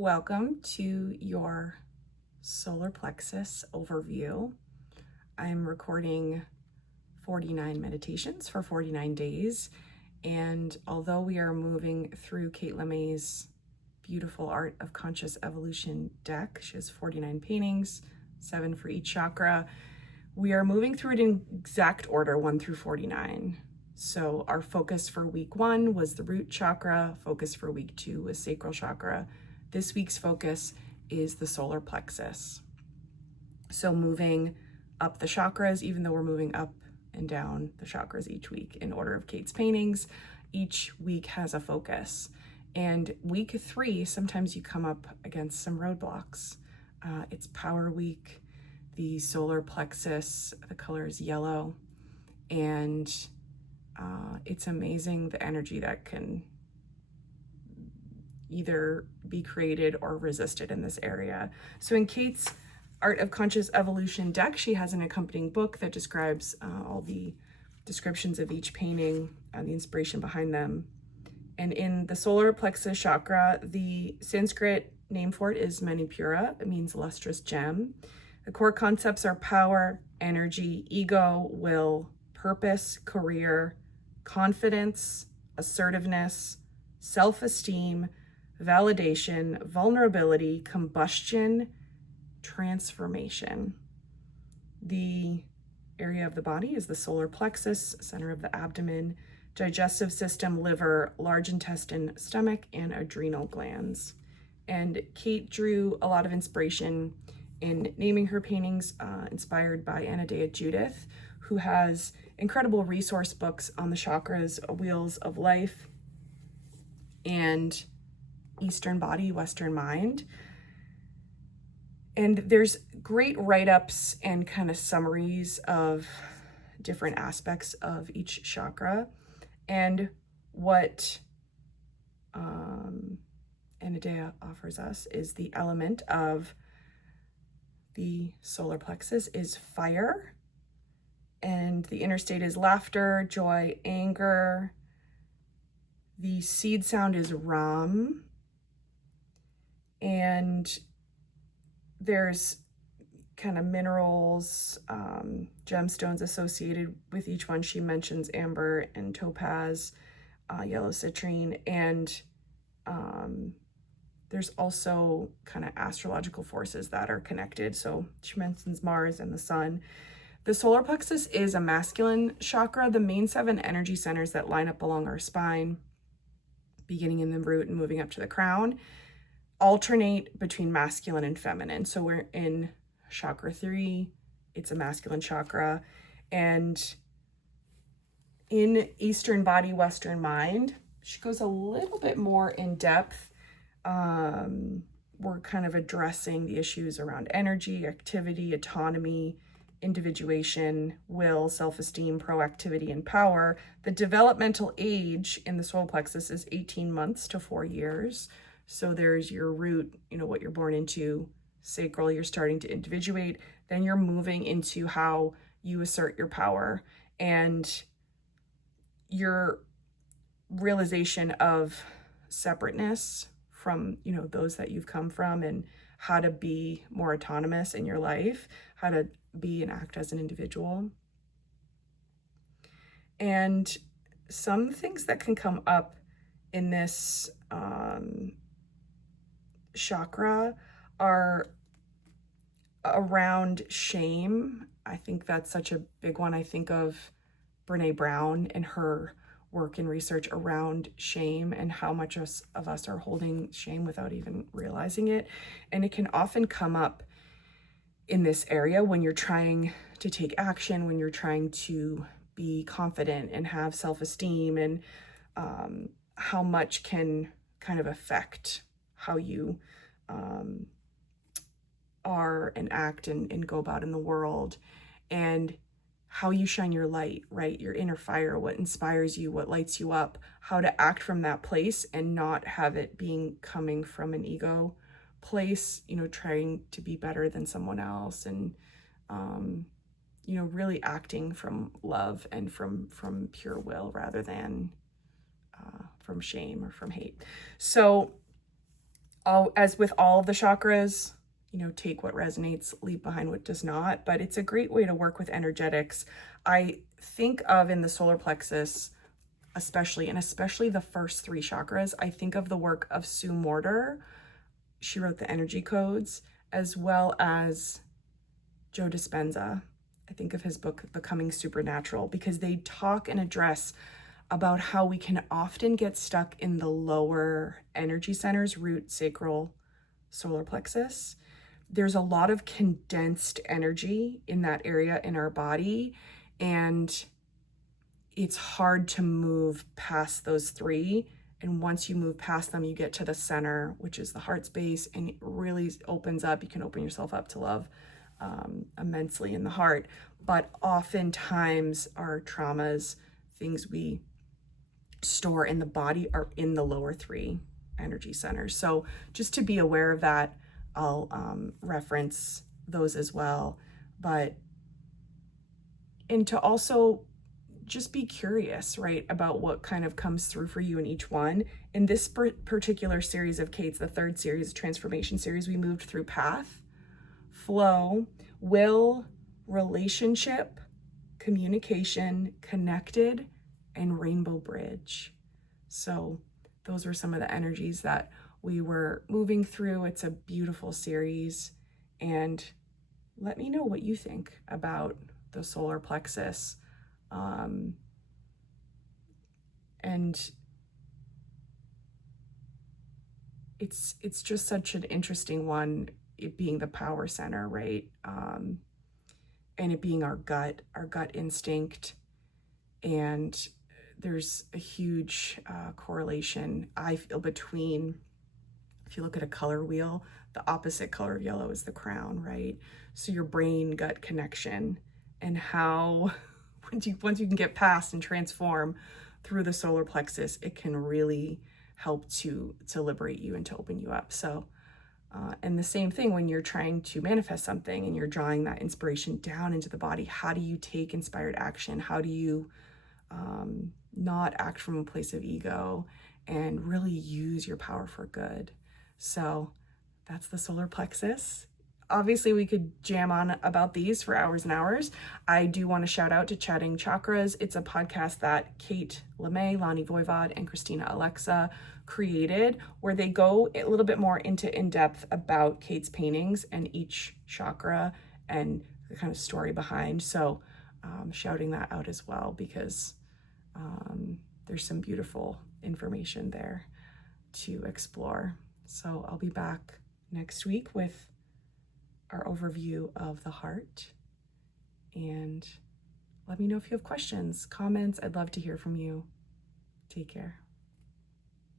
Welcome to your solar plexus overview. I'm recording 49 meditations for 49 days. And although we are moving through Kate LeMay's beautiful Art of Conscious Evolution deck, she has 49 paintings, 7 for each chakra. We are moving through it in exact order, 1 through 49. So our focus for week 1 was the root chakra. Focus for week 2 was sacral chakra. This week's focus is the solar plexus. So moving up the chakras, even though we're moving up and down the chakras each week in order of Kate's paintings, each week has a focus. And week 3, sometimes you come up against some roadblocks. It's power week. The solar plexus, the color is yellow. And it's amazing the energy that can either be created or resisted in this area. So in Kate's Art of Conscious Evolution deck, she has an accompanying book that describes all the descriptions of each painting and the inspiration behind them. And in the solar plexus chakra, the Sanskrit name for it is Manipura. It means lustrous gem. The core concepts are power, energy, ego, will, purpose, career, confidence, assertiveness, self-esteem, validation, vulnerability, combustion, transformation. The area of the body is the solar plexus, center of the abdomen, digestive system, liver, large intestine, stomach, and adrenal glands. And Kate drew a lot of inspiration in naming her paintings, inspired by Anadea Judith, who has incredible resource books on the chakras, Wheels of Life, and Eastern Body, Western Mind. And there's great write-ups and kind of summaries of different aspects of each chakra. And what Anadea offers us is the element of the solar plexus is fire, and the inner state is laughter, joy, anger. The seed sound is Ram, and there's kind of minerals, gemstones associated with each one. She mentions amber and topaz, yellow citrine, and there's also kind of astrological forces that are connected. So she mentions Mars and the sun. The solar plexus is a masculine chakra. The main 7 energy centers that line up along our spine, beginning in the root and moving up to the crown, alternate between masculine and feminine. So we're in chakra 3, it's a masculine chakra. And in Eastern Body, Western Mind, she goes a little bit more in depth. We're kind of addressing the issues around energy, activity, autonomy, individuation, will, self-esteem, proactivity, and power. The developmental age in the solar plexus is 18 months to 4 years. So there's your root, what you're born into, sacral, you're starting to individuate, then you're moving into how you assert your power and your realization of separateness from, those that you've come from, and how to be more autonomous in your life, how to be and act as an individual. And some things that can come up in this chakra are around shame. I think that's such a big one. I think of Brene Brown and her work and research around shame and how much of us are holding shame without even realizing it. And it can often come up in this area when you're trying to take action, when you're trying to be confident and have self-esteem, and how much can kind of affect how you are and act and go about in the world, and how you shine your light, right? Your inner fire, what inspires you, what lights you up, how to act from that place and not have it being coming from an ego place, trying to be better than someone else, and really acting from love and from pure will rather than from shame or from hate. So As with all of the chakras, take what resonates, leave behind what does not, but it's a great way to work with energetics. I think of in the solar plexus, especially the first three chakras, I think of the work of Sue Morter. She wrote the energy codes, as well as Joe Dispenza. I think of his book, Becoming Supernatural, because they talk and address about how we can often get stuck in the lower energy centers, root, sacral, solar plexus. There's a lot of condensed energy in that area in our body, and it's hard to move past those three. And once you move past them, you get to the center, which is the heart space, and it really opens up. You can open yourself up to love immensely in the heart. But oftentimes our traumas, things we store in the body, are in the lower three energy centers. So just to be aware of that, I'll reference those as well. And to also just be curious, right, about what kind of comes through for you in each one. In this particular series of Kate's, the third series, transformation series, we moved through path, flow, will, relationship, communication, connected, and rainbow bridge. So those were some of the energies that we were moving through. It's a beautiful series. And let me know what you think about the solar plexus. And it's just such an interesting one, it being the power center, right? And it being our gut instinct. And there's a huge correlation, I feel, between, if you look at a color wheel, the opposite color of yellow is the crown, right? So your brain gut connection, and how once you can get past and transform through the solar plexus, it can really help to liberate you and to open you up. So and the same thing when you're trying to manifest something and you're drawing that inspiration down into the body. How do you take inspired action? How do you not act from a place of ego and really use your power for good? So that's the solar plexus. Obviously, we could jam on about these for hours and hours. I do want to shout out to Chatting Chakras. It's a podcast that Kate LeMay, Lonnie Voivod, and Christina Alexa created, where they go a little bit more into in-depth about Kate's paintings and each chakra and the kind of story behind. So shouting that out as well, because there's some beautiful information there to explore. So I'll be back next week with our overview of the heart. And let me know if you have questions, comments. I'd love to hear from you. Take care.